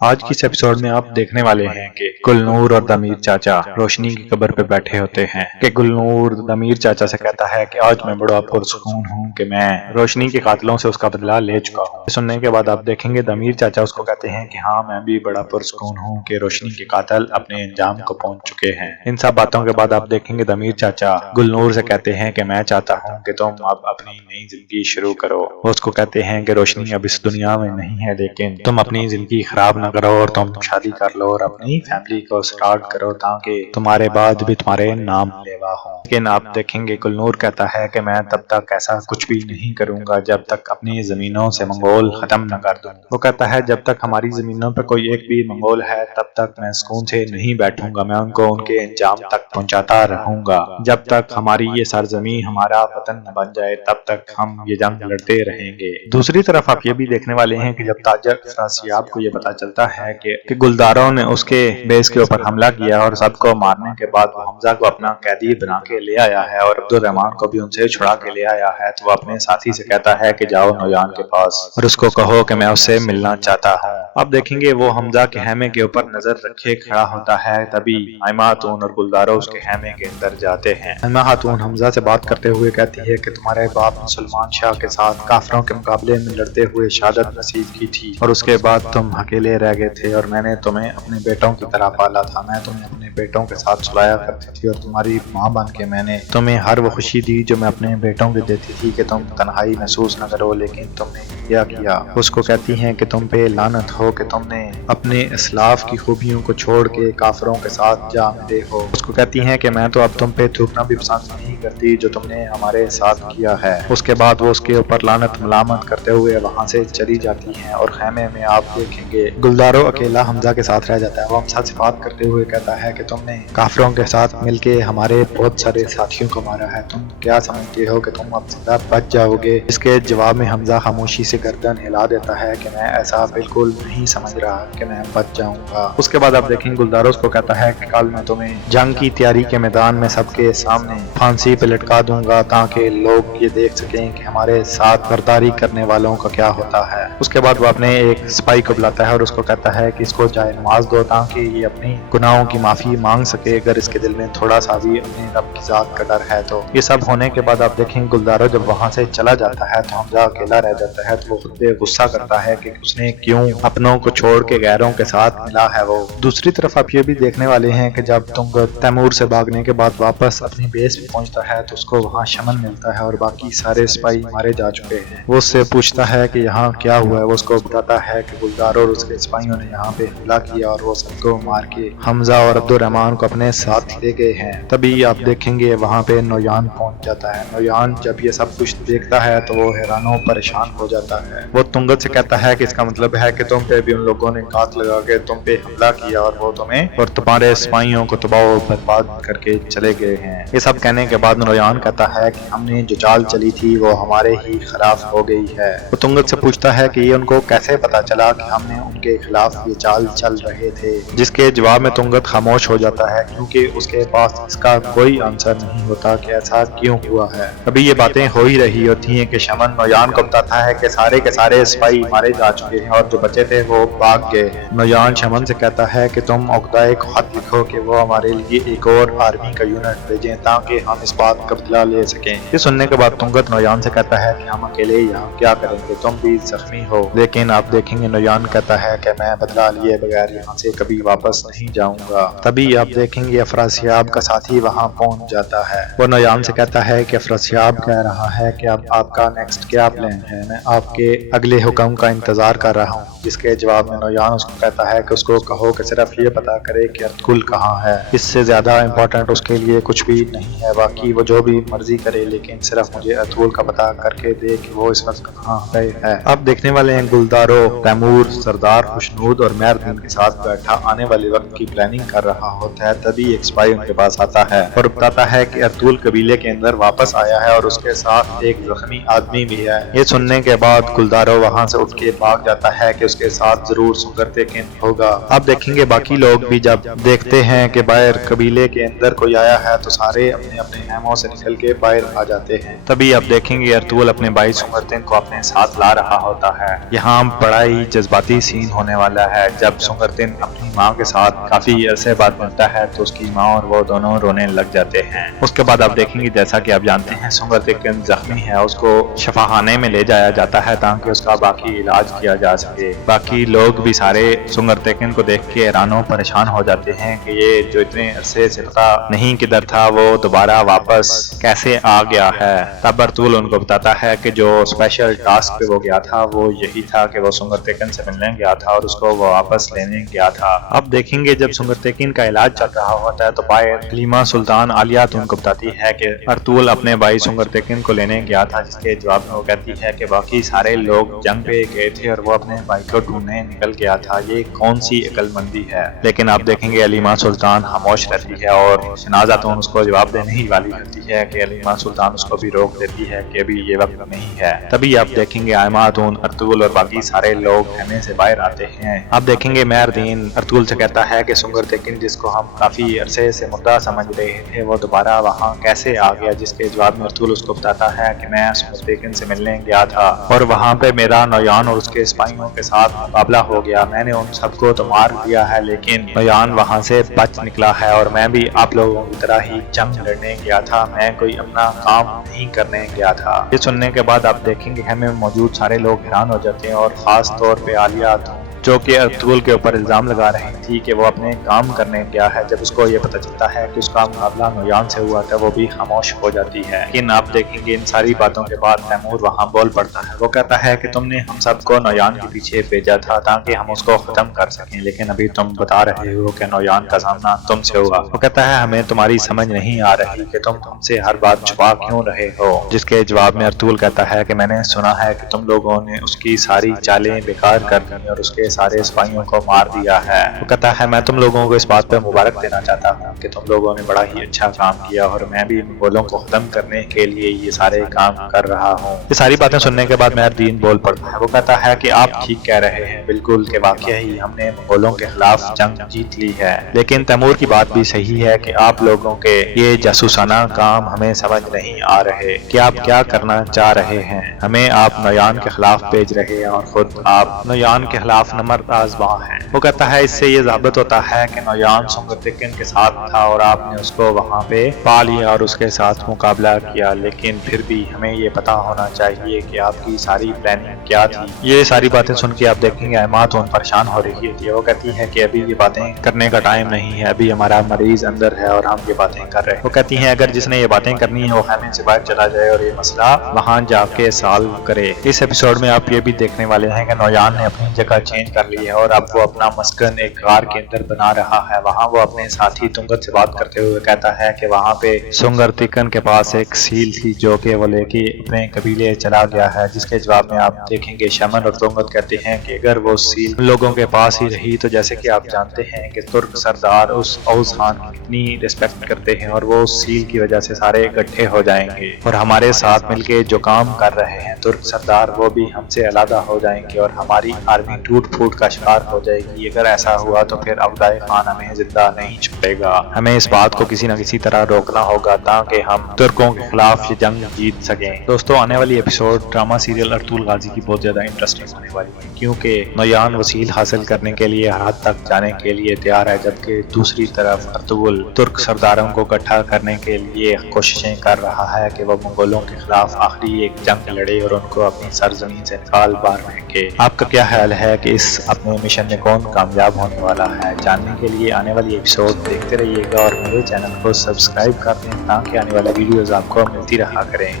आज की इस एपिसोड में आप देखने वाले हैं कि गुलनूर और दमीर चाचा रोशनी की कब्र पे बैठे होते हैं कि गुलनूर दमीर चाचा से कहता है कि आज मैं बड़ा पुरसुकून हूँ कि मैं रोशनी के कातिलों से उसका बदला ले चुका हूँ। सुनने के बाद आप देखेंगे दमीर चाचा उसको कहते हैं कि हाँ, मैं भी बड़ा पुरसुकून हूँ कि रोशनी के कातिल अपने अंजाम को पहुंच चुके हैं। इन सब बातों के बाद आप देखेंगे दमीर चाचा गुलनूर से कहते हैं कि मैं चाहता हूँ कि तुम अब अपनी नई जिंदगी शुरू करो। वो उसको कहते हैं कि रोशनी अब इस दुनिया में नहीं है, लेकिन तुम अपनी जिंदगी खराब ना करो और तुम शादी कर लो और अपनी फैमिली को स्टार्ट करो ताकि तुम्हारे बाद भी तुम्हारे नाम लेवा हो। लेकिन आप देखेंगे गुलनूर कहता है कि मैं तब तक ऐसा कुछ भी नहीं करूंगा जब तक अपनी जमीनों से मंगोल खत्म न कर दूं। वो कहता है जब तक हमारी जमीनों पर कोई एक भी मंगोल है तब तक मैं सुकून से नहीं बैठूंगा, मैं उनको उनके अंजाम तक पहुंचाता रहूंगा। जब तक हमारी ये सरजमी हमारा वतन न बन जाए तब तक हम ये जंग लड़ते रहेंगे। दूसरी तरफ आप ये भी देखने वाले हैं कि जब ताजर अफरासियाब को ये पता चलता है कि गुलदारों ने उसके बेस के ऊपर हमला किया और सबको मारने के बाद वो हमजा को अपना कैदी बना के ले आया है और अब्दुल रहमान को भी उनसे छुड़ा के ले आया है, तो वो अपने साथी से कहता है कि जाओ नौयान के पास और उसको कहो कि मैं उससे मिलना चाहता हूँ। अब देखेंगे वो हमजा के हैमे के ऊपर नजर रखे खड़ा होता है, तभी आयमा खातून और गुलदारों उसके हैमे के अंदर जाते हैं। आयमा खातून हमजा से बात करते हुए कहती है कि तुम्हारे बाप ने सुलेमान शाह के साथ काफरों के मुकाबले में लड़ते हुए शहादत नसीब की थी और उसके बाद तुम अकेले रह गए थे और मैंने तुम्हें अपने बेटों की तरह पाला था। मैं तुम्हें अपने बेटों के साथ सुलाया करती थी और तुम्हारी माँ बन के मैंने तुम्हें हर वो खुशी दी जो मैं अपने बेटों को देती थी कि तुम तन्हाई महसूस न करो, लेकिन तुमने क्या किया। उसको कहती हैं कि तुम पे लानत हो कि तुमने अपने इस्लाफ की खूबियों को छोड़ के काफरों के साथ जा मिले हो। उसको कहती हैं कि मैं तो अब तुम पे थूकना भी पसंद नहीं करती जो तुमने हमारे साथ किया है। उसके बाद वो उसके ऊपर लानत मलामत करते हुए वहां से चली जाती हैं और खैमे में आप देखेंगे गुलदारो अकेला हमजा के साथ रह जाता है। वो हमजा से बात करते हुए कहता है कि तुमने काफरों के साथ मिलके हमारे बहुत सारे साथियों को मारा है, तुम क्या समझते हो कि तुम अब जिंदा बच जाओगे। इसके जवाब में हमजा खामोशी से गर्दन हिला देता है कि मैं ऐसा बिल्कुल नहीं समझ रहा कि मैं बच जाऊंगा। उसके बाद आप देखेंगे गुलदारो उसको कहता है कि कल मैं तुम्हें जंग की तैयारी के मैदान में सबके सामने फांसी पे लटका दूंगा ताकि लोग ये देख सकें कि हमारे साथ बर्दारी करने वालों का क्या होता है। उसके बाद वो अपने एक सिपाही को बुलाता है और उसको कहता है कि इसको जाए नमाज दो ताकि ये अपनी गुनाहों की माफी मांग सके अगर इसके दिल में थोड़ा सा भी अपने रब की जात का डर है तो। ये सब होने के बाद आप देखेंगे गुलदारो जब वहां से चला जाता है तो हमजा अकेला रह जाता है, तो वो खुद पे गुस्सा करता है कि उसने क्यों अपनों को छोड़ के गैरों के साथ मिला है। वो दूसरी तरफ आप ये भी देखने वाले हैं कि जब तुंगत तैमूर से भागने के बाद वापस अपनी बेस पे पहुंचता है तो उसको वहाँ शमन मिलता है और बाकी सारे सिपाही मारे जा चुके हैं। वो उससे पूछता है कि यहाँ क्या हुआ है। वो उसको बताता है कि गुलदारो और उसके सिपाहियों ने यहाँ पे हमला किया और वो सबको मार के हमजा और अब्दुल रहमान को अपने साथ ले गए हैं। तभी आप देखेंगे वहाँ पे नौयान पहुंच जाता है। नौयान जब ये सब कुछ देखता है तो वो हैरानो परेशान हो जाता है। वो तुंगत से कहता है कि इसका मतलब है कि तुम पे भी उन लोगों ने घात लगा के तुम पे हमला किया और वो तुम्हें और तुम्हारे सिपाहियों को तबाह बर्बाद करके चले गए हैं। ये सब कहने के बाद नौयान कहता है कि हमने जो चाल चली थी वो हमारे ही खिलाफ हो गई है। वो तुंगत से पूछता है कि ये उनको कैसे पता चला कि हमने उनके खिलाफ ये चाल चल रहे थे, जिसके जवाब में तुंगत खामोश हो जाता है क्योंकि उसके पास इसका कोई आंसर नहीं होता कि ऐसा क्यों हुआ है। अभी ये बातें हो ही रही होती हैं कि शमन नौयान को बताता है कि सारे के सारे सिपाही मारे जा चुके हैं और जो बचे थे वो भाग गए हैं। नौयान शमन से कहता है कि तुम उक़दाए को खत लिखो कि वो हमारे लिए एक और आर्मी का यूनिट भेजें ताकि हम इस बात का बदला ले सकें। ये सुनने के बाद तुंगत नौयान से कहता है कि हम अकेले यहाँ क्या करेंगे, तुम भी जख्मी हो। लेकिन आप देखेंगे नौयान कहता है कि मैं बदला लिए बगैर यहाँ से कभी वापस नहीं जाऊंगा। तभी आप देखेंगे अफरासियाब का साथी वहाँ पहुंच जाता है। वो नौयान से कहता है कि अफरासियाब कह रहा है कि अब आपका नेक्स्ट क्या प्लान है, मैं आपके अगले हुक्म का इंतजार कर रहा हूँ। जिसके जवाब में नौयान उसको कहता है कि उसको कहो कि सिर्फ ये पता करे कि अर्तुगरुल कहाँ है, इससे ज्यादा इम्पोर्टेंट उसके लिए कुछ भी नहीं है। बाकी वो जो भी मर्जी करे लेकिन सिर्फ मुझे अर्तुगरुल का पता करके दे कि वो इस वक्त कहाँ पे है। अब देखने वाले हैं गुलदारो तैमूर सरदार खुशनूद और मेहरदीन के साथ बैठा आने वाले वक्त की प्लानिंग कर रहा होता है। तभी एक सिपाही उनके पास आता है और बताता है कि अर्तुगरुल कबीले के अंदर वापस आया है और उसके साथ एक जख्मी आदमी भी है। ये सुनने के बाद गुलदारो वहाँ से उठ के भाग जाता है कि उसके साथ जरूर सुंगरतेकिन होगा। अब देखेंगे बाकी लोग भी जब देखते हैं कि बाहर कबीले के अंदर कोई आया है तो सारे अपने अपने हैमों से निकल के बाहर आ जाते हैं। तभी आप देखेंगे अर्तुगरुल अपने भाई सुंगरतेन को अपने साथ ला रहा होता है। यहाँ बड़ा ही जज्बाती सीन سین ہونے والا ہے جب سنگرتن اپنی ماں کے ساتھ کافی عرصے بعد ملتا ہے تو اس کی ماں اور وہ دونوں رونے لگ جاتے ہیں۔ اس کے بعد آپ دیکھیں گے جیسا کہ آپ جانتے ہیں سنگرتن زخمی ہے، اس کو شفاخانے میں لے جایا جاتا ہے تاکہ اس کا باقی علاج کیا جا سکے۔ باقی لوگ بھی سارے سنگرتن کو دیکھ کے حیران و پریشان ہو جاتے ہیں کہ یہ جو اتنے عرصے سے پتا نہیں کدھر تھا وہ دوبارہ واپس کیسے آ گیا ہے۔ تب ارطغرل ان کو بتاتا ہے کہ جو اسپیشل ٹاسک پہ وہ گیا تھا وہ یہی تھا کہ وہ سنگرتن سے ملنے گیا تھا اور اس کو وہ واپس لینے گیا تھا۔ اب دیکھیں گے جب سنگرتن کا علاج چل رہا ہوتا ہے تو باہر حلیمہ سلطان عالیہ ان کو بتاتی ہے کہ ارطغرل اپنے بھائی سنگرتن کو لینے گیا تھا، جس کے جواب میں وہ کہتی ہے کہ باقی سارے لوگ جنگ پہ گئے تھے اور وہ اپنے بھائی کو ڈھونڈنے نکل گیا تھا، یہ کون سی عقل مندی ہے۔ لیکن آپ دیکھیں گے حلیمہ سلطان خاموش رہتی ہے اور شہناز خاتون اس کو جواب دینے ہی والی ہوتی ہے کہ حلیمہ سلطان اس کو بھی روک دیتی ہے کہ ابھی یہ وقت نہیں ہے۔ تبھی آپ دیکھیں گے آئمہ خاتون، ارطغرل اور باقی سارے لوگ خیمے سے باہر آتے ہیں۔ آپ دیکھیں گے مہر الدین ارطغرل سے کہتا ہے کہ سنگرتن جس کو ہم کافی عرصے سے مردہ سمجھ رہے تھے وہ دوبارہ وہاں کیسے آ گیا، جس کے جواب میں ارطغرل اس کو بتاتا ہے کہ میں سنگرتن سے ملنے گیا تھا اور وہاں پہ میرا نویان اور اس کے سپاہیوں کے ساتھ مقابلہ ہو گیا، میں نے ان سب کو تو مار دیا ہے لیکن نویان وہاں سے بچ نکلا ہے اور میں بھی آپ لوگوں کی طرح ہی جنگ لڑنے گیا تھا، میں کوئی اپنا کام نہیں کرنے گیا تھا۔ یہ سننے کے بعد آپ دیکھیں گے ہمیں موجود سارے لوگ حیران ہو جاتے ہیں اور خاص طور پہ عالیہ جو کہ ارطغرل کے اوپر الزام لگا رہی تھی کہ وہ اپنے کام کرنے گیا ہے، جب اس کو یہ پتہ چلتا ہے کہ اس کا مقابلہ نویان سے ہوا تھا وہ بھی خاموش ہو جاتی ہے۔ لیکن آپ دیکھیں گے ان ساری باتوں کے بعد تیمور وہاں بول پڑتا ہے، وہ کہتا ہے کہ تم نے ہم سب کو نویان کے پیچھے بھیجا تھا تاکہ ہم اس کو ختم کر سکیں، لیکن ابھی تم بتا رہے ہو کہ نویان کا سامنا تم سے ہوگا۔ وہ کہتا ہے ہمیں تمہاری سمجھ نہیں آ رہی کہ تم ہم سے ہر بات چھپا کیوں رہے ہو، جس کے جواب میں ارطغرل کہتا ہے کہ میں نے سنا ہے کہ تم لوگوں نے اس کی ساری چالیں بیکار کر دی اور اس کے سارے سپاہیوں کو مار دیا ہے۔ وہ کہتا ہے میں تم لوگوں کو اس بات پہ مبارک دینا چاہتا ہوں کہ تم لوگوں نے بڑا ہی اچھا کام کیا اور میں بھی منگولوں کو ختم کرنے کے لیے یہ سارے کام کر رہا ہوں۔ یہ ساری باتیں سننے کے بعد مہر الدین بول پڑتا ہے، وہ کہتا ہے کہ آپ ٹھیک کہہ رہے ہیں بالکل کہ واقعی ہی ہم نے منگولوں کے خلاف جنگ جیت لی ہے، لیکن تیمور کی بات بھی صحیح ہے کہ آپ لوگوں کے یہ جاسوسانہ کام ہمیں سمجھ نہیں آ رہے کہ آپ کیا کرنا چاہ رہے ہیں، ہمیں آپ نویان کے خلاف بھیج رہے ہیں اور خود آپ نویان کے خلاف نمرتاز ہیں۔ وہ کہتا ہے اس سے یہ ثابت ہوتا ہے کہ نویان سنگرتن کے ساتھ تھا اور آپ نے اس کو وہاں پہ پا لیا اور اس کے ساتھ مقابلہ کیا، لیکن پھر بھی ہمیں یہ پتا ہونا چاہیے کہ آپ کی ساری پلاننگ کیا تھی۔ یہ ساری باتیں سن کے آپ دیکھیں گے آئمہ خاتون پریشان ہو رہی ہوتی ہے، وہ کہتی ہے کہ ابھی یہ باتیں کرنے کا ٹائم نہیں ہے، ابھی ہمارا مریض اندر ہے اور ہم یہ باتیں کر رہے ہیں۔ وہ کہتی ہیں اگر جس نے یہ باتیں کرنی ہیں وہ خیمے سے باہر چلا جائے اور یہ مسئلہ وہاں جا کے سالو کرے۔ اس ایپیسوڈ میں آپ یہ بھی دیکھنے والے ہیں کہ نویان نے اپنی جگہ چینج کر لی ہے اور اب وہ اپنا مسکن ایک غار کے اندر بنا رہا ہے۔ وہاں وہ اپنے ساتھی تنگت سے بات کرتے ہوئے کہتا ہے کہ وہاں پہ سنگرتن کے پاس ایک سیل تھی جو کہ وہ لے کے اپنے قبیلے چلا گیا ہے، جس کے جواب میں آپ دیکھیں گے شمن اور تنگت کہتے ہیں کہ اگر وہ سیل لوگوں کے پاس ہی رہی تو جیسے کہ آپ جانتے ہیں کہ ترک سردار اس اوز خان کی کتنی ریسپیکٹ کرتے ہیں اور وہ اس سیل کی وجہ سے سارے اکٹھے ہو جائیں گے اور ہمارے ساتھ مل کے جو کام کر رہے ہیں ترک سردار وہ بھی ہم سے علیحدہ ہو جائیں گے اور ہماری آرمی ٹوٹ پھوٹ کا شکار ہو جائے گی۔ اگر ایسا ہوا تو پھر عبداللہ خان ہمیں زندہ نہیں چھوڑے گا، ہمیں اس بات کو کسی نہ کسی طرح روکنا ہوگا تاکہ ہم ترکوں کے خلاف یہ جنگ جیت سکیں۔ دوستوں آنے والی episode drama serial Ertugrul Ghazi کی بہت زیادہ انٹرسٹنگ ہونے والی ہے، کیونکہ نویان وسیل حاصل کرنے کے لیے ہر حد تک جانے کے لیے تیار ہے، جبکہ دوسری طرف ارطغرل ترک سرداروں کو اکٹھا کرنے کے لیے کوششیں کر رہا ہے کہ وہ منگولوں کے خلاف آخری ایک جنگ لڑے اور ان کو اپنی سرزمین سے نکال باہر کے۔ آپ کا کیا خیال ہے کہ اس اپنے مشن میں کون کامیاب ہونے والا ہے؟ جاننے کے لیے آنے والی ایپیسوڈ دیکھتے رہیے گا اور میرے چینل کو سبسکرائب کر دیں تاکہ آنے والی ویڈیوز آپ کو ملتی رہا کریں۔